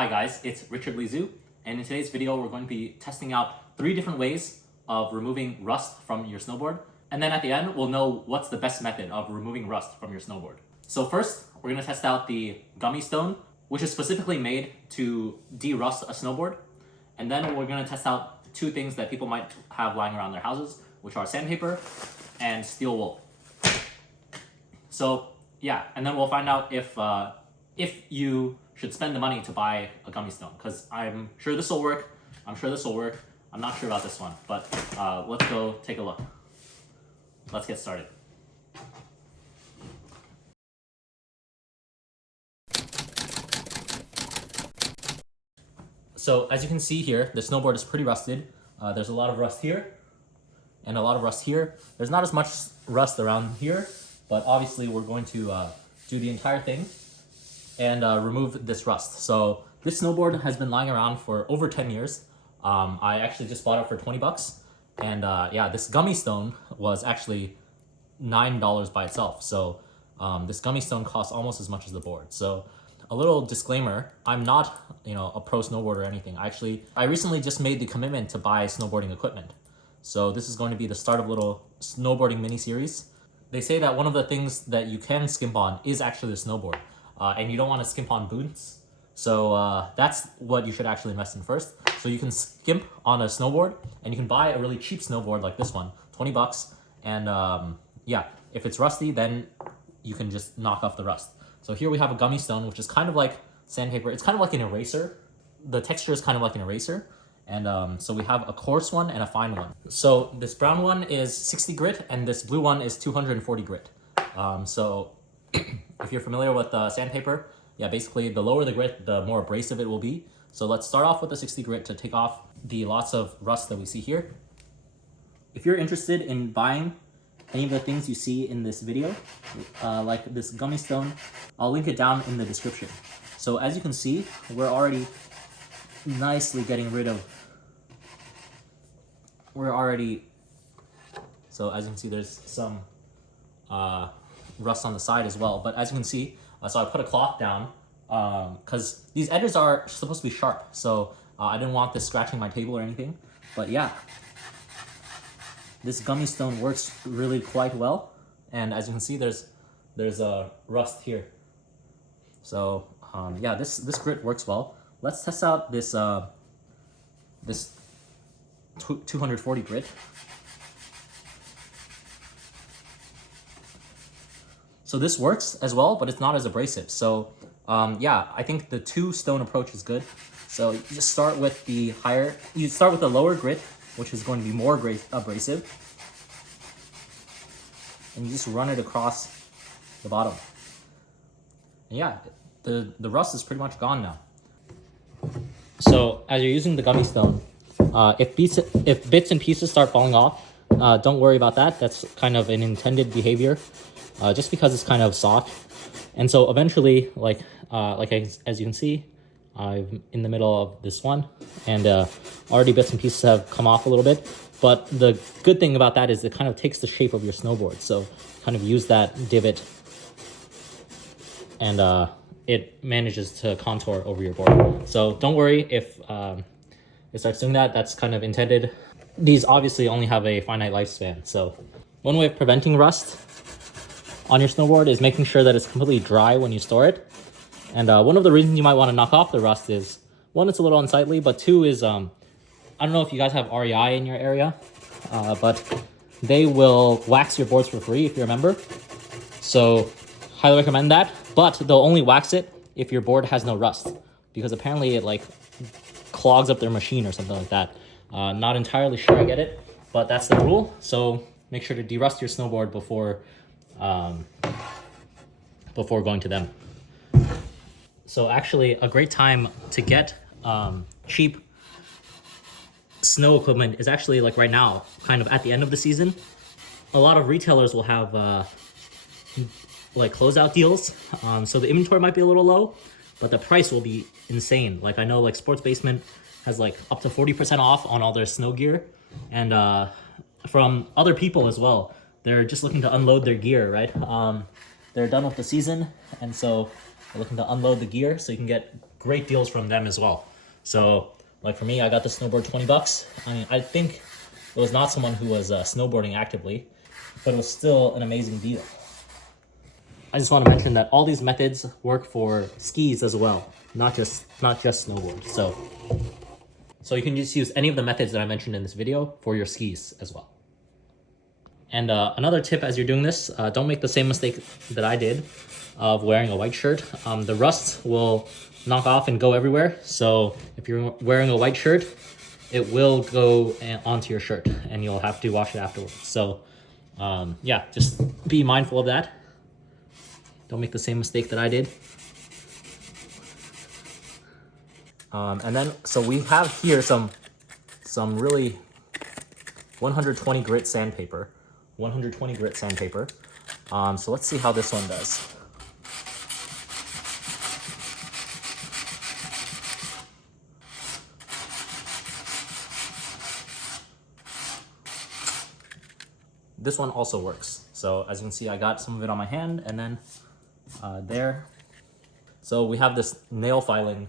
Hi guys, it's Richard Lizu, and in today's video we're going to be testing out 3 different ways of removing rust from your snowboard, and then at the end we'll know what's the best method of removing rust from your snowboard. So first, we're going to test out the gummy stone, which is specifically made to de-rust a snowboard, and then we're going to test out 2 things that people might have lying around their houses, which are sandpaper and steel wool. So yeah, and then we'll find out if you should spend the money to buy a gummy stone, because I'm sure this will work. I'm not sure about this one, but let's go take a look. Let's get started. So as you can see here, the snowboard is pretty rusted. There's a lot of rust here and a lot of rust here. There's not as much rust around here, but obviously we're going to do the entire thing and remove this rust. So this snowboard has been lying around for over 10 years. I actually just bought it for 20 bucks. And yeah, this gummy stone was actually $9 by itself. So this gummy stone costs almost as much as the board. So a little disclaimer, I'm not, a pro snowboarder or anything. I recently just made the commitment to buy snowboarding equipment. So this is going to be the start of a little snowboarding mini series. They say that one of the things that you can skimp on is actually the snowboard. And you don't want to skimp on boots. So that's what you should actually invest in first. So you can skimp on a snowboard, and you can buy a really cheap snowboard like this one, 20 bucks. And yeah, if it's rusty, then you can just knock off the rust. So here we have a gummy stone, which is kind of like sandpaper. It's kind of like an eraser. The texture is kind of like an eraser. And so we have a coarse one and a fine one. So this brown one is 60 grit, and this blue one is 240 grit. So if you're familiar with sandpaper, yeah, basically the lower the grit, the more abrasive it will be. So let's start off with the 60 grit to take off the lots of rust that we see here. If you're interested in buying any of the things you see in this video, like this gummy stone, I'll link it down in the description. So as you can see, we're already nicely getting rid of, so as you can see, there's some rust on the side as well. But as you can see, so I put a cloth down because these edges are supposed to be sharp. So I didn't want this scratching my table or anything. But yeah, this gummy stone works really quite well. And as you can see, there's a rust here. So yeah, this grit works well. Let's test out this this 240 grit. So this works as well, but it's not as abrasive. So yeah, I think the 2-stone approach is good. So you just start with the lower grit, which is going to be more abrasive. And you just run it across the bottom. And yeah, the rust is pretty much gone now. So as you're using the gummy stone, if bits and pieces start falling off, don't worry about that. That's kind of an intended behavior. Just because it's kind of soft. And so eventually, as you can see, I'm in the middle of this one, and already bits and pieces have come off a little bit. But the good thing about that is it kind of takes the shape of your snowboard. So kind of use that divot, and it manages to contour over your board. So don't worry if it starts doing that. That's kind of intended. These obviously only have a finite lifespan. So one way of preventing rust on your snowboard is making sure that it's completely dry when you store it. And one of the reasons you might want to knock off the rust is, 1, it's a little unsightly, but 2 is, I don't know if you guys have REI in your area, but they will wax your boards for free if you're a member. So highly recommend that, but they'll only wax it if your board has no rust, because apparently it clogs up their machine or something like that. Not entirely sure I get it, but that's the rule. So make sure to de-rust your snowboard before going to them. So actually, a great time to get cheap snow equipment is actually right now, kind of at the end of the season. A lot of retailers will have closeout deals. So the inventory might be a little low, but the price will be insane. I know Sports Basement has up to 40% off on all their snow gear, and from other people as well. They're just looking to unload their gear, right? They're done with the season, and so they're looking to unload the gear so you can get great deals from them as well. So like for me, I got the snowboard 20 bucks. I mean, I think it was not someone who was snowboarding actively, but it was still an amazing deal. I just want to mention that all these methods work for skis as well, not just snowboard. So you can just use any of the methods that I mentioned in this video for your skis as well. And another tip as you're doing this, don't make the same mistake that I did of wearing a white shirt. The rust will knock off and go everywhere. So if you're wearing a white shirt, it will go onto your shirt and you'll have to wash it afterwards. So yeah, just be mindful of that. Don't make the same mistake that I did. And then, so we have here some really 120 grit sandpaper. 120 grit sandpaper. So let's see how this one does. This one also works. So as you can see, I got some of it on my hand and then there. So we have this nail filing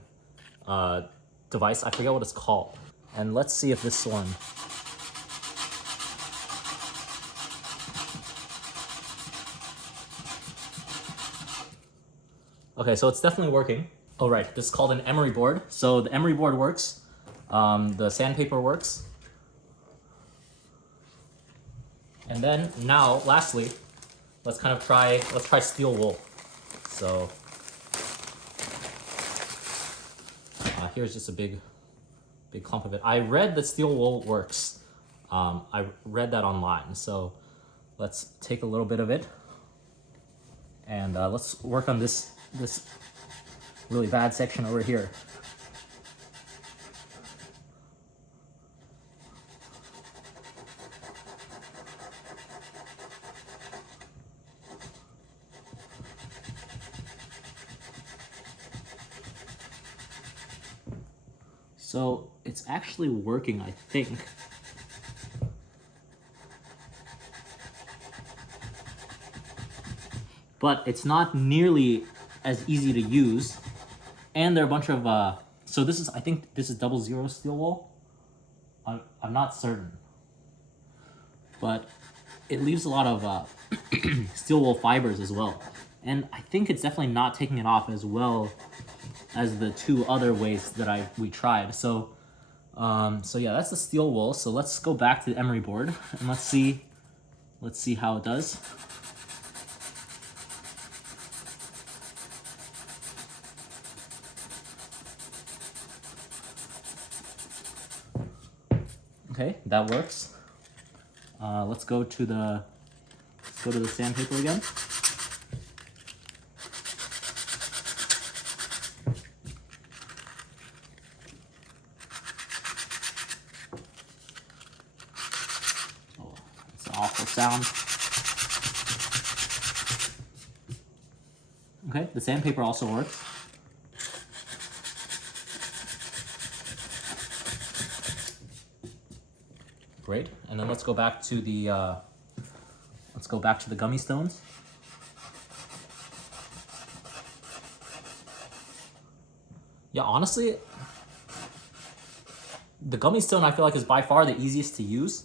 device. I forget what it's called. And let's see if this one. Okay, so it's definitely working. Oh right, this is called an emery board. So the emery board works. The sandpaper works. And then now, lastly, let's try steel wool. So here's just a big clump of it. I read that steel wool works. I read that online. So let's take a little bit of it and let's work on this really bad section over here. So it's actually working, I think. But it's not nearly as easy to use. And there are a bunch of, so this is, I think this is 00 steel wool. I'm not certain. But it leaves a lot of steel wool fibers as well. And I think it's definitely not taking it off as well as the two other ways that we tried. So yeah, that's the steel wool. So let's go back to the emery board and let's see how it does. Okay, that works. Let's go to the sandpaper again. Awful sound. Okay, the sandpaper also works. Great, and then let's go back to the gummy stones. Yeah, honestly, the gummy stone I feel like is by far the easiest to use.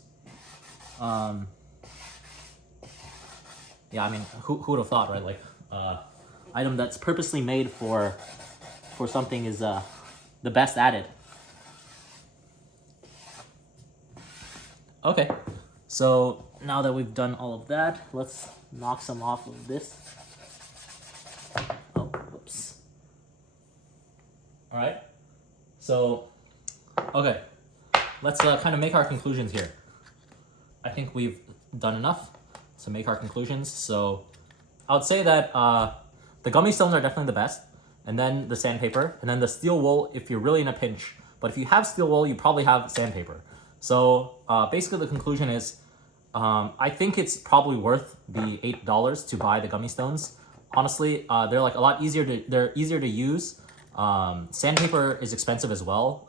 Yeah, I mean, who would have thought, right? Like, item that's purposely made for something is the best at it. Okay, so now that we've done all of that, let's knock some off of this. Oh, whoops. All right, so, okay, let's kind of make our conclusions here. I think we've done enough to make our conclusions. So I would say that the gummy stones are definitely the best, and then the sandpaper, and then the steel wool if you're really in a pinch. But if you have steel wool, you probably have sandpaper. So basically the conclusion is I think it's probably worth the $8 to buy the gummy stones. Honestly, they're like a lot easier to use. Sandpaper is expensive as well.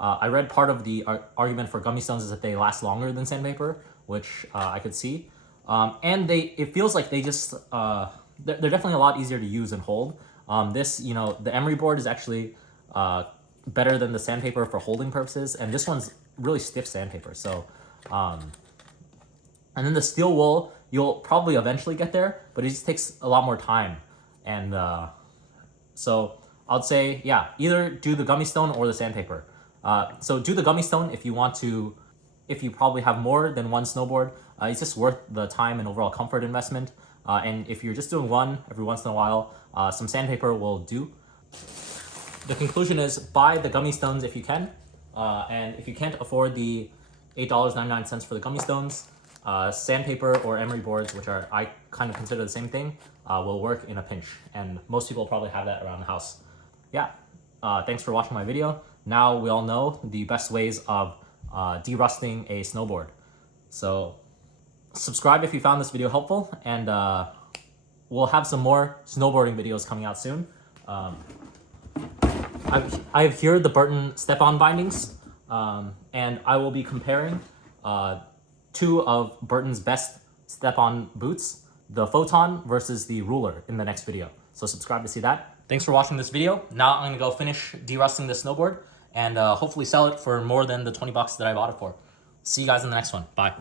I read part of the argument for gummy stones is that they last longer than sandpaper, which I could see. And it feels like they just, they're definitely a lot easier to use and hold. This, you know, the emery board is actually better than the sandpaper for holding purposes, and this one's really stiff sandpaper. So, and then the steel wool, you'll probably eventually get there, but it just takes a lot more time. And so I'd say, yeah, either do the gummy stone or the sandpaper. So do the gummy stone if you want to, if you probably have more than one snowboard. It's just worth the time and overall comfort investment. And if you're just doing one every once in a while, some sandpaper will do. The conclusion is buy the gummy stones if you can. And if you can't afford the $8.99 for the gummy stones, sandpaper or emery boards, which are I kind of consider the same thing, will work in a pinch. And most people probably have that around the house. Yeah, thanks for watching my video. Now we all know the best ways of de-rusting a snowboard. So subscribe if you found this video helpful, and we'll have some more snowboarding videos coming out soon. I have here the Burton step-on bindings, and I will be comparing two of Burton's best step-on boots, the Photon versus the Ruler, in the next video. So subscribe to see that. Thanks for watching this video. Now I'm gonna go finish de-rusting this snowboard and hopefully sell it for more than the 20 bucks that I bought it for. See you guys in the next one. Bye.